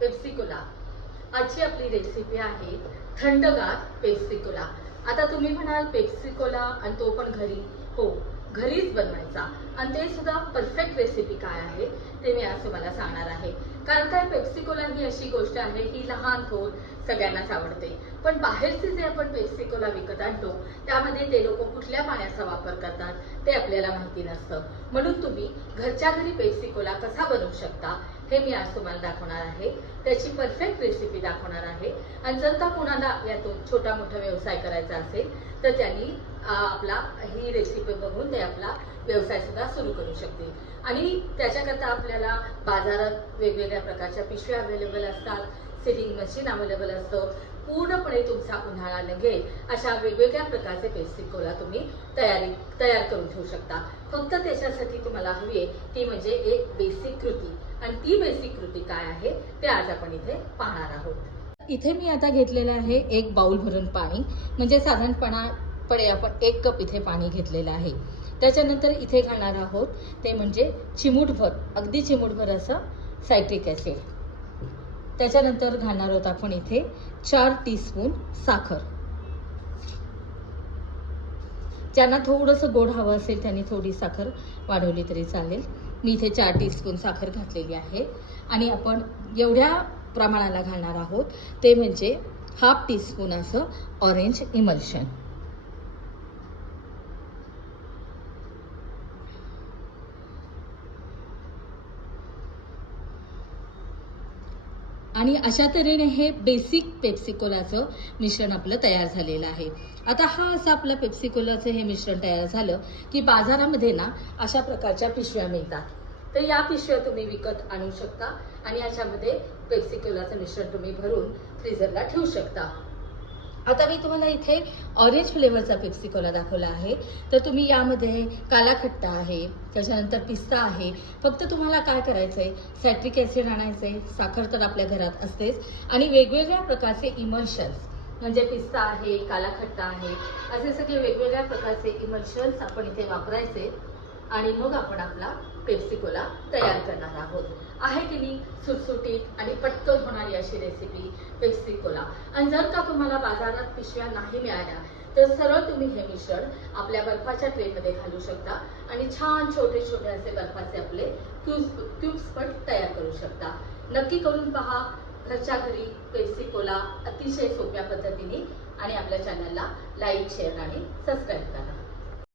पेप्सिकोला. आजची आपली रेसिपी आहे थंडगार पेप्सिकोला. आता तुम्ही म्हणाल पेप्सिकोला आणि तो पण घरी. हो घरीच बनवायचा. आणि ते सुद्धा परफेक्ट रेसिपी काय आहे ते मी आज तुम्हाला सांगणार आहे. कारण काय पेप्सिकोला ही अशी गोष्ट आहे ही लहान थोर सगळ्यांनाच आवडते. पण बाहेरचे जे आपण पेप्सिकोला विकत आणतो त्यामध्ये ते लोक कुठल्या पाण्याचा वापर करतात ते आपल्याला माहिती नसतं. म्हणून तुम्ही घरच्या घरी पेप्सिकोला कसा बनवू शकता हे मी आज तुम्हाला दाखवणार आहे. त्याची परफेक्ट रेसिपी दाखवणार आहे. आणि जर का कोणाला यातून छोटा मोठा व्यवसाय करायचा असेल तर त्यांनी आपला ही रेसिपी बघून ते आपला व्यवसायसुद्धा सुरू करू शकतील. आणि त्याच्याकरता आपल्याला बाजारात वेगवेगळ्या प्रकारच्या पिशव्या अवेलेबल असतात सिटिंग मशीन अवेलेबल असतं. पूर्णपणे तुमचा उन्हाळा लगेल अशा वेगवेगळ्या प्रकारचे पेस्टिकोला तुम्ही तयारी तयार करून ठेवू शकता. फक्त त्याच्यासाठी तुम्हाला हवी आहे ती म्हणजे एक बेसिक कृती. आणि ती बेसिक कृती काय आहे ते आज आपण इथे पाहणार आहोत. इथे मी आता घेतलेलं आहे एक बाउल भरून पाणी. म्हणजे साधारणपणा पण आपण एक कप इथे पाणी घेतलेलं आहे. त्याच्यानंतर इथे घालणार आहोत ते म्हणजे चिमूटभर अगदी चिमूटभर असं सायट्रिक ॲसिड त्याच्यानंतर घालणार आहोत आपण इथे चार टीस्पून साखर. ज्यांना थोडंसं गोड हवं असेल त्यांनी थोडी साखर वाढवली तरी चालेल. मी इथे चार टीस्पून साखर घातलेली आहे. आणि आपण एवढ्या प्रमाणाला घालणार आहोत ते म्हणजे हाफ टीस्पून असं ऑरेंज इमल्शन आणि अशा तऱ्हेने हे बेसिक पेप्सिकोलाचं मिश्रण आपलं तयार झालेलं आहे. आता हा असं आपलं पेप्सिकोलाचं हे मिश्रण तयार झालं की बाजारामध्ये ना अशा प्रकारच्या पिशव्या मिळतात. तर या पिशव्या तुम्ही विकत आणू शकता आणि याच्यामध्ये पेप्सिकोलाचं मिश्रण तुम्ही भरून फ्रीजरला ठेवू शकता. आता मी तुम्हाला इथे ऑरेंज फ्लेवरचा पेप्सिकोला दाखवला आहे. तर तुम्ही यामध्ये कालाखट्टा आहे त्याच्यानंतर पिस्ता आहे. फक्त तुम्हाला काय करायचं आहे सॅट्रिक ॲसिड आणायचं आहे साखर तर आपल्या घरात असतेच. आणि वेगवेगळ्या प्रकारचे इमर्शन्स म्हणजे पिस्ता आहे कालाखट्टा आहे असे सगळे वेगवेगळ्या प्रकारचे इमर्शन्स आपण इथे वापरायचे. आणि मग आपण आपला पेप्सिकोला तयार करणार आहोत. आहे की नाही? सुटसुटीत आणि पटकन होणारी अशी रेसिपी पेप्सिकोला. आणि जर का तुम्हाला बाजारात पिशव्या नाही मिळाल्या तर सरळ तुम्ही हे मिश्रण आपल्या बर्फाच्या ट्रेमध्ये घालू शकता आणि छान छोटे छोटे असे बर्फाचे आपले क्यूब्स क्यूब्स पण तयार करू शकता. नक्की करून पहा घरच्या घरी पेप्सिकोला अतिशय सोप्या पद्धतीने आणि आपल्या चॅनलला लाईक शेअर आणि सबस्क्राईब करा.